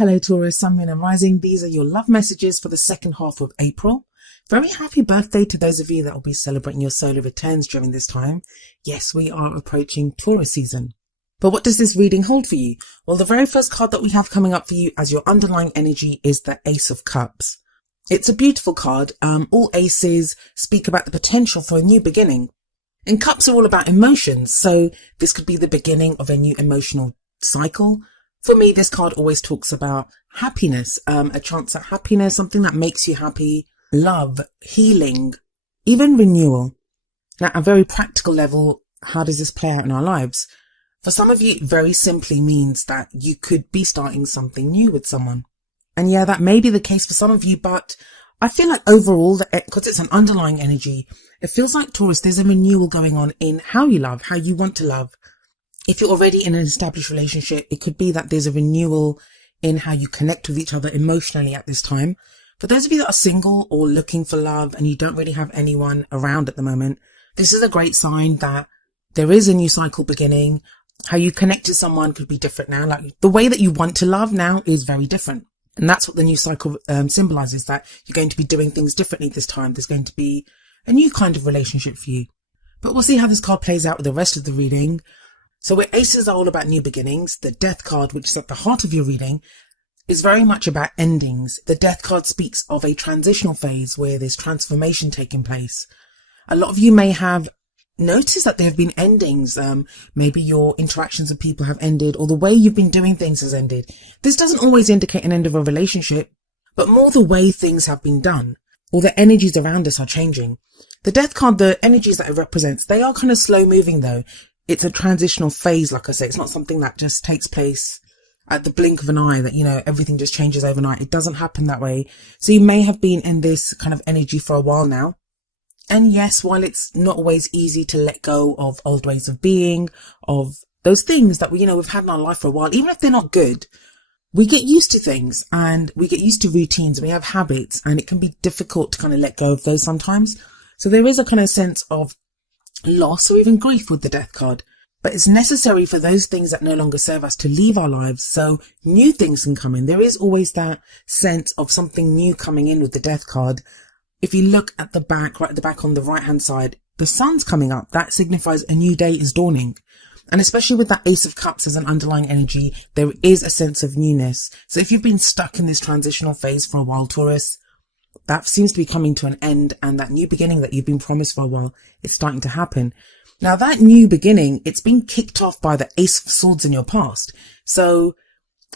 Hello Taurus, Sun, Moon and Rising. These are your love messages for the second half of April. Very happy birthday to those of you that will be celebrating your solar returns during this time. Yes, we are approaching Taurus season. But what does this reading hold for you? Well, the very first card that we have coming up for you as your underlying energy is the Ace of Cups. It's a beautiful card. All aces speak about the potential for a new beginning. And cups are all about emotions, so this could be the beginning of a new emotional cycle. For me, this card always talks about happiness, a chance at happiness, something that makes you happy, love, healing, even renewal. Now, at a very practical level, how does this play out in our lives? For some of you, it very simply means that you could be starting something new with someone. And yeah, that may be the case for some of you, but I feel like overall, because it's an underlying energy, it feels like Taurus, there's a renewal going on in how you love, how you want to love. If you're already in an established relationship, it could be that there's a renewal in how you connect with each other emotionally at this time. For those of you that are single or looking for love and you don't really have anyone around at the moment, this is a great sign that there is a new cycle beginning. How you connect to someone could be different now. Like the way that you want to love now is very different. And that's what the new cycle symbolizes, that you're going to be doing things differently this time. There's going to be a new kind of relationship for you. But we'll see how this card plays out with the rest of the reading. So where aces are all about new beginnings, the death card, which is at the heart of your reading, is very much about endings. The death card speaks of a transitional phase where there's transformation taking place. A lot of you may have noticed that there have been endings. Maybe your interactions with people have ended, or the way you've been doing things has ended. This doesn't always indicate an end of a relationship, but more the way things have been done, or the energies around us are changing. The death card, the energies that it represents, they are kind of slow moving though. It's a transitional phase, like I say. It's not something that just takes place at the blink of an eye, that, you know, everything just changes overnight. It doesn't happen that way. So you may have been in this kind of energy for a while now. And yes, while it's not always easy to let go of old ways of being, of those things that we've had in our life for a while, even if they're not good, we get used to things and we get used to routines and we have habits, and it can be difficult to kind of let go of those sometimes. So there is a kind of sense of loss or even grief with the death card, but it's necessary for those things that no longer serve us to leave our lives so new things can come in. There is always that sense of something new coming in with the death card. If you look at the back, right at the back on the right hand side, the sun's coming up. That signifies a new day is dawning. And especially with that Ace of Cups as an underlying energy, there is a sense of newness. So if you've been stuck in this transitional phase for a while, Taurus, that seems to be coming to an end, and that new beginning that you've been promised for a while is starting to happen. Now that new beginning, it's been kicked off by the Ace of Swords in your past. So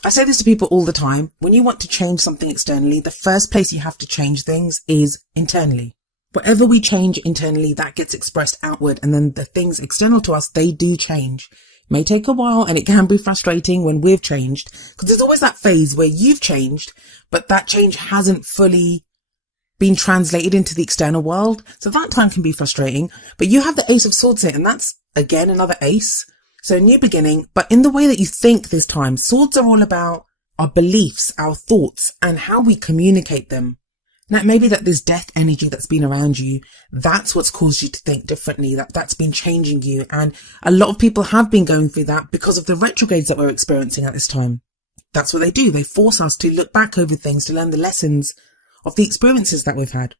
I say this to people all the time. When you want to change something externally, the first place you have to change things is internally. Whatever we change internally, that gets expressed outward, and then the things external to us, they do change. It may take a while, and it can be frustrating when we've changed, because there's always that phase where you've changed, but that change hasn't fully been translated into the external world. So that time can be frustrating, but you have the Ace of Swords here, and that's again another ace. So new beginning, but in the way that you think this time. Swords are all about our beliefs, our thoughts, and how we communicate them. Now, maybe that this death energy that's been around you, that's what's caused you to think differently, that's been changing you. And a lot of people have been going through that because of the retrogrades that we're experiencing at this time. That's what they do. They force us to look back over things, to learn the lessons of the experiences that we've had.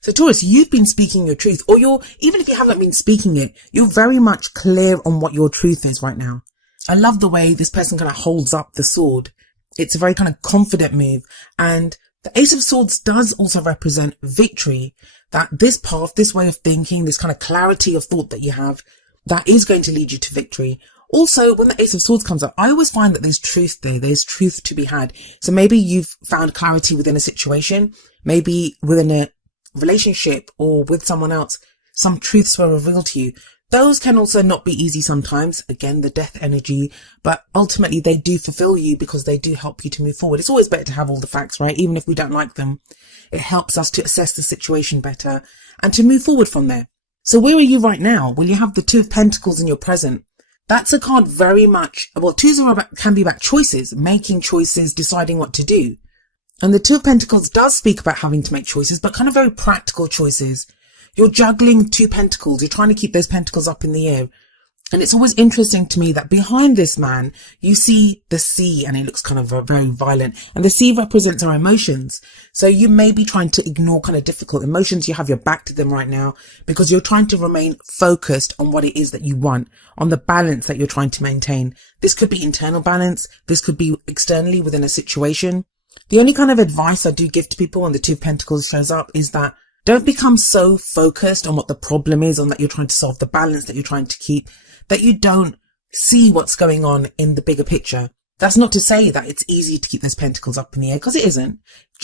So Taurus, you've been speaking your truth, or even if you haven't been speaking it, you're very much clear on what your truth is right now. I love the way this person kind of holds up the sword. It's a very kind of confident move. And the Ace of Swords does also represent victory, that this path, this way of thinking, this kind of clarity of thought that you have, that is going to lead you to victory. Also, when the Ace of Swords comes up, I always find that there's truth there. There's truth to be had. So maybe you've found clarity within a situation, maybe within a relationship or with someone else, some truths were revealed to you. Those can also not be easy sometimes. Again, the death energy, but ultimately they do fulfill you because they do help you to move forward. It's always better to have all the facts, right? Even if we don't like them, it helps us to assess the situation better and to move forward from there. So where are you right now? Well, you have the Two of Pentacles in your present. That's a card very much, well, twos can be about choices, making choices, deciding what to do. And the Two of Pentacles does speak about having to make choices, but kind of very practical choices. You're juggling two pentacles. You're trying to keep those pentacles up in the air. And it's always interesting to me that behind this man, you see the sea, and it looks kind of very violent. And the sea represents our emotions. So you may be trying to ignore kind of difficult emotions. You have your back to them right now because you're trying to remain focused on what it is that you want, on the balance that you're trying to maintain. This could be internal balance. This could be externally within a situation. The only kind of advice I do give to people when the Two of Pentacles shows up is that don't become so focused on what the problem is, on that you're trying to solve, the balance that you're trying to keep, that you don't see what's going on in the bigger picture. That's not to say that it's easy to keep those pentacles up in the air, because it isn't.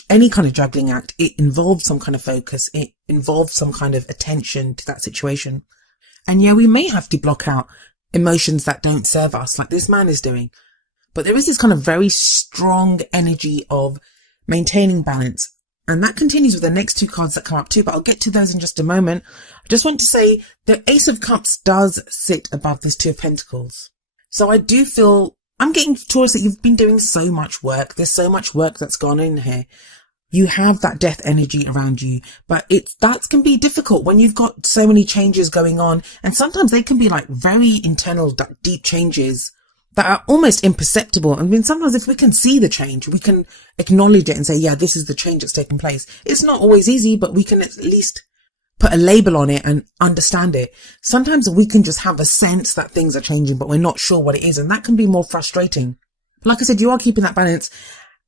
Any kind of juggling act, it involves some kind of focus. It involves some kind of attention to that situation. And yeah, we may have to block out emotions that don't serve us, like this man is doing. But there is this kind of very strong energy of maintaining balance. And that continues with the next two cards that come up too, but I'll get to those in just a moment. I just want to say the Ace of Cups does sit above this Two of Pentacles. So I do feel, I'm getting, Taurus, that you've been doing so much work. There's so much work that's gone in here. You have that death energy around you, but that can be difficult when you've got so many changes going on. And sometimes they can be like very internal, deep changes that are almost imperceptible. I mean, sometimes if we can see the change, we can acknowledge it and say, yeah, this is the change that's taken place. It's not always easy, but we can at least put a label on it and understand it. Sometimes we can just have a sense that things are changing, but we're not sure what it is. And that can be more frustrating. Like I said, you are keeping that balance.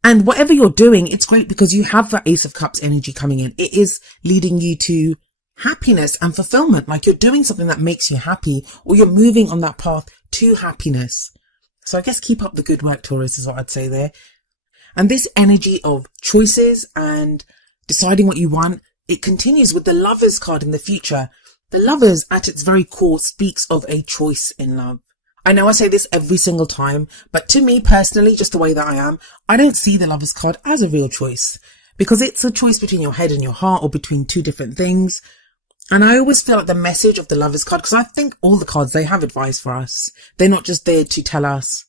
And whatever you're doing, it's great because you have that Ace of Cups energy coming in. It is leading you to happiness and fulfillment. Like you're doing something that makes you happy, or you're moving on that path to happiness. So I guess keep up the good work, Taurus, is what I'd say there. And this energy of choices and deciding what you want, it continues with the Lovers card in the future. The Lovers, at its very core, speaks of a choice in love. I know I say this every single time, but to me personally, just the way that I am, I don't see the Lovers card as a real choice, because it's a choice between your head and your heart, or between two different things. And I always feel like the message of the Lovers card, because I think all the cards, they have advice for us. They're not just there to tell us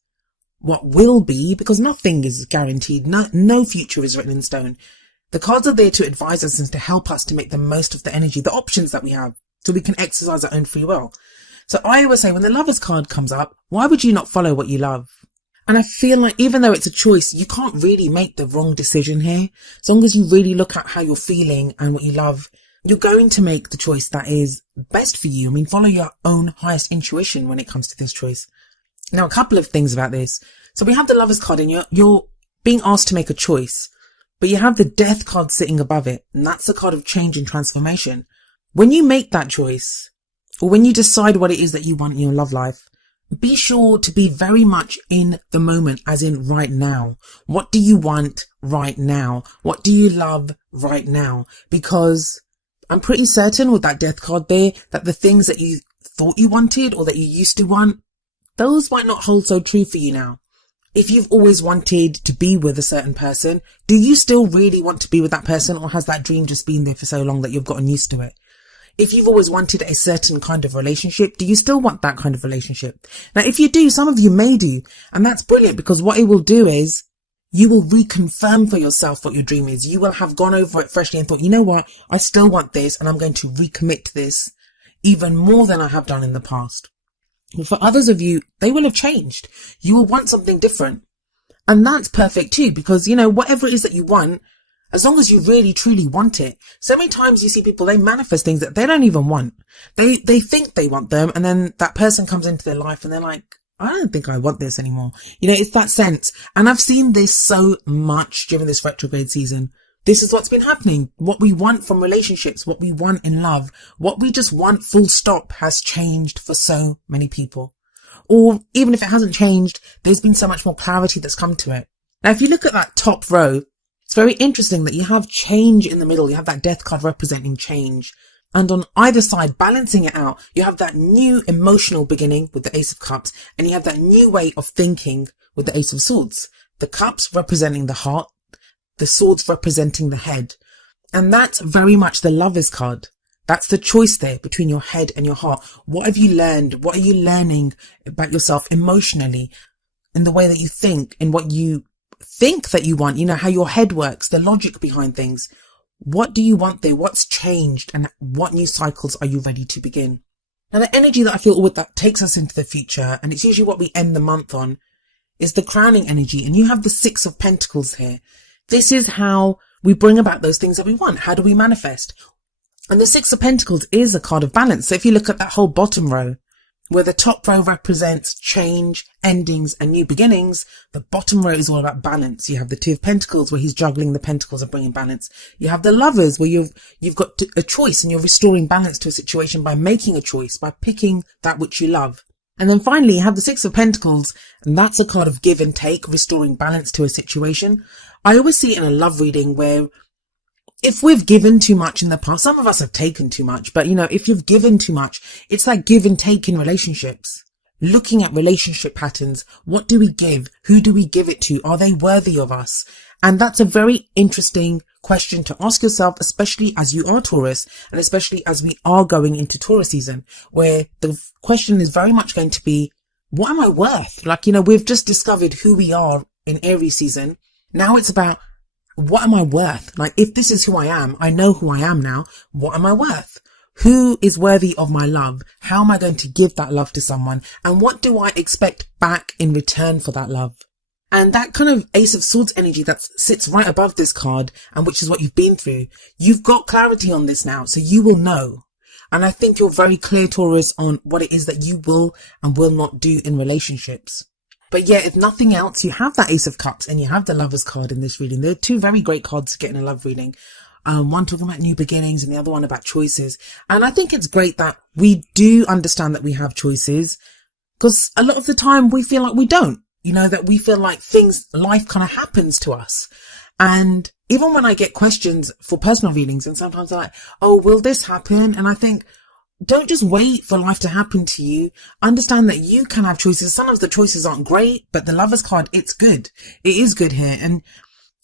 what will be, because nothing is guaranteed. No future is written in stone. The cards are there to advise us and to help us to make the most of the energy, the options that we have, so we can exercise our own free will. So I always say, when the Lovers card comes up, why would you not follow what you love? And I feel like even though it's a choice, you can't really make the wrong decision here. As long as you really look at how you're feeling and what you love, you're going to make the choice that is best for you. I mean, follow your own highest intuition when it comes to this choice. Now, a couple of things about this. So we have the Lovers card, and you're being asked to make a choice, but you have the Death card sitting above it. And that's the card of change and transformation. When you make that choice, or when you decide what it is that you want in your love life, be sure to be very much in the moment, as in right now. What do you want right now? What do you love right now? Because I'm pretty certain with that Death card there that the things that you thought you wanted, or that you used to want, those might not hold so true for you now. If you've always wanted to be with a certain person, do you still really want to be with that person, or has that dream just been there for so long that you've gotten used to it? If you've always wanted a certain kind of relationship, do you still want that kind of relationship? Now, if you do, some of you may do, and that's brilliant, because what it will do is you will reconfirm for yourself what your dream is. You will have gone over it freshly and thought, you know what, I still want this, and I'm going to recommit to this even more than I have done in the past. And for others of you, they will have changed. You will want something different. And that's perfect too, because, you know, whatever it is that you want, as long as you really truly want it. So many times you see people, they manifest things that they don't even want. They think they want them, and then that person comes into their life and they're like, I don't think I want this anymore. You know, it's that sense. And I've seen this so much during this retrograde season. This is what's been happening. What we want from relationships, what we want in love, what we just want full stop has changed for so many people. Or even if it hasn't changed, there's been so much more clarity that's come to it. Now, if you look at that top row, it's very interesting that you have change in the middle. You have that Death card representing change. And on either side, balancing it out, you have that new emotional beginning with the Ace of Cups, and you have that new way of thinking with the Ace of Swords. The cups representing the heart, the swords representing the head. And that's very much the Lovers card. That's the choice there between your head and your heart. What have you learned? What are you learning about yourself emotionally, in the way that you think, in what you think that you want, you know, how your head works, the logic behind things. What do you want there? What's changed, and what new cycles are you ready to begin? Now, the energy that I feel that takes us into the future, and it's usually what we end the month on, is the crowning energy. And you have the Six of Pentacles here. This is how we bring about those things that we want. How do we manifest? And the Six of Pentacles is a card of balance. So if you look at that whole bottom row, where the top row represents change, endings, and new beginnings, the bottom row is all about balance. You have the Two of Pentacles, where he's juggling the pentacles and bringing balance. You have the Lovers, where you've got a choice and you're restoring balance to a situation by making a choice, by picking that which you love. And then finally, you have the Six of Pentacles, and that's a card of give and take, restoring balance to a situation. I always see it in a love reading where if we've given too much in the past, some of us have taken too much, but if you've given too much, it's that give and take in relationships. Looking at relationship patterns, what do we give? Who do we give it to? Are they worthy of us? And that's a very interesting question to ask yourself, especially as you are Taurus, and especially as we are going into Taurus season, where the question is very much going to be, what am I worth? We've just discovered who we are in Aries season. Now it's about, what am I worth? If this is who I am, I know who I am now. What am I worth? Who is worthy of my love? How am I going to give that love to someone? And what do I expect back in return for that love? And that kind of Ace of Swords energy that sits right above this card, and which is what you've been through. You've got clarity on this now, so you will know. And I think you're very clear, Taurus, on what it is that you will and will not do in relationships. But yeah, if nothing else, you have that Ace of Cups and you have the Lovers card in this reading. They're two very great cards to get in a love reading. One talking about new beginnings and the other one about choices. And I think it's great that we do understand that we have choices, because a lot of the time we feel like we don't, that we feel like life kind of happens to us. And even when I get questions for personal readings, and sometimes they're like, oh, will this happen? And I think, don't just wait for life to happen to you. Understand that you can have choices. Sometimes the choices aren't great, but the Lovers card, it's good. It is good here. And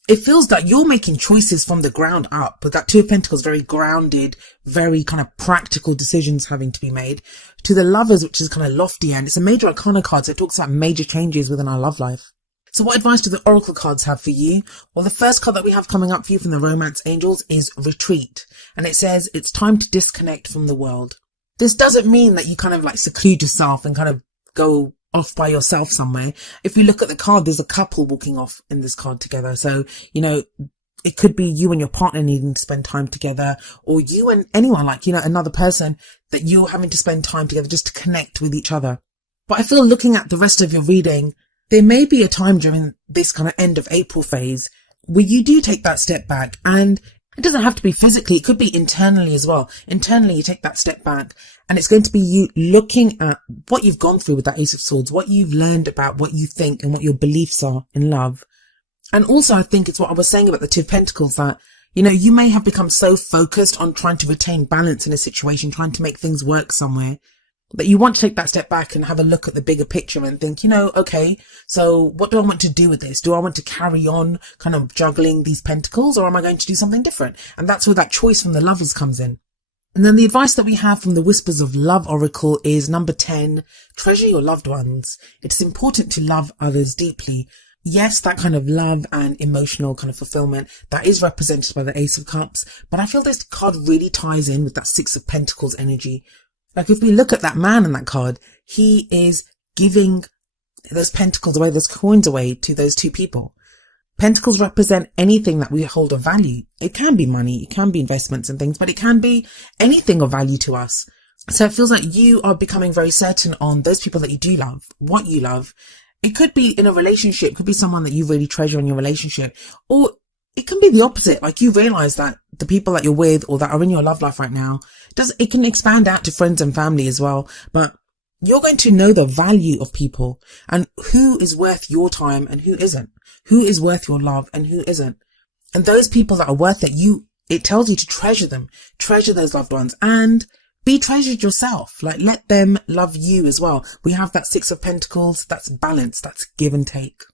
it feels that you're making choices from the ground up, but that Two of Pentacles, very grounded, very kind of practical decisions having to be made. To the Lovers, which is kind of lofty, and it's a major arcana card, so it talks about major changes within our love life. So what advice do the Oracle cards have for you? Well, the first card that we have coming up for you from the Romance Angels is Retreat. And it says, it's time to disconnect from the world. This doesn't mean that you kind of seclude yourself and kind of go off by yourself somewhere. If we look at the card, there's a couple walking off in this card together. So, it could be you and your partner needing to spend time together, or you and anyone, another person that you're having to spend time together just to connect with each other. But I feel, looking at the rest of your reading, there may be a time during this kind of end of April phase where you do take that step back, and it doesn't have to be physically. It could be internally as well. Internally, you take that step back, and it's going to be you looking at what you've gone through with that Ace of Swords, what you've learned about what you think and what your beliefs are in love. And also, I think it's what I was saying about the Two of Pentacles, that, you may have become so focused on trying to retain balance in a situation, trying to make things work somewhere, that you want to take that step back and have a look at the bigger picture and think, okay, so what do I want to do with this? Do I want to carry on kind of juggling these pentacles, or am I going to do something different? And that's where that choice from the Lovers comes in. And then the advice that we have from the Whispers of Love Oracle is number 10, treasure your loved ones. It's important to love others deeply. Yes, that kind of love and emotional kind of fulfillment, that is represented by the Ace of Cups. But I feel this card really ties in with that Six of Pentacles energy. If we look at that man in that card, he is giving those pentacles away, those coins away to those two people. Pentacles represent anything that we hold of value. It can be money, it can be investments and things, but it can be anything of value to us. So it feels like you are becoming very certain on those people that you do love, what you love. It could be in a relationship, it could be someone that you really treasure in your relationship, or it can be the opposite. You realize that the people that you're with or that are in your love life right now, it can expand out to friends and family as well. But you're going to know the value of people and who is worth your time and who isn't, who is worth your love and who isn't. And those people that are worth it, it tells you to treasure them, treasure those loved ones, and be treasured yourself. Let them love you as well. We have that Six of Pentacles. That's balance. That's give and take.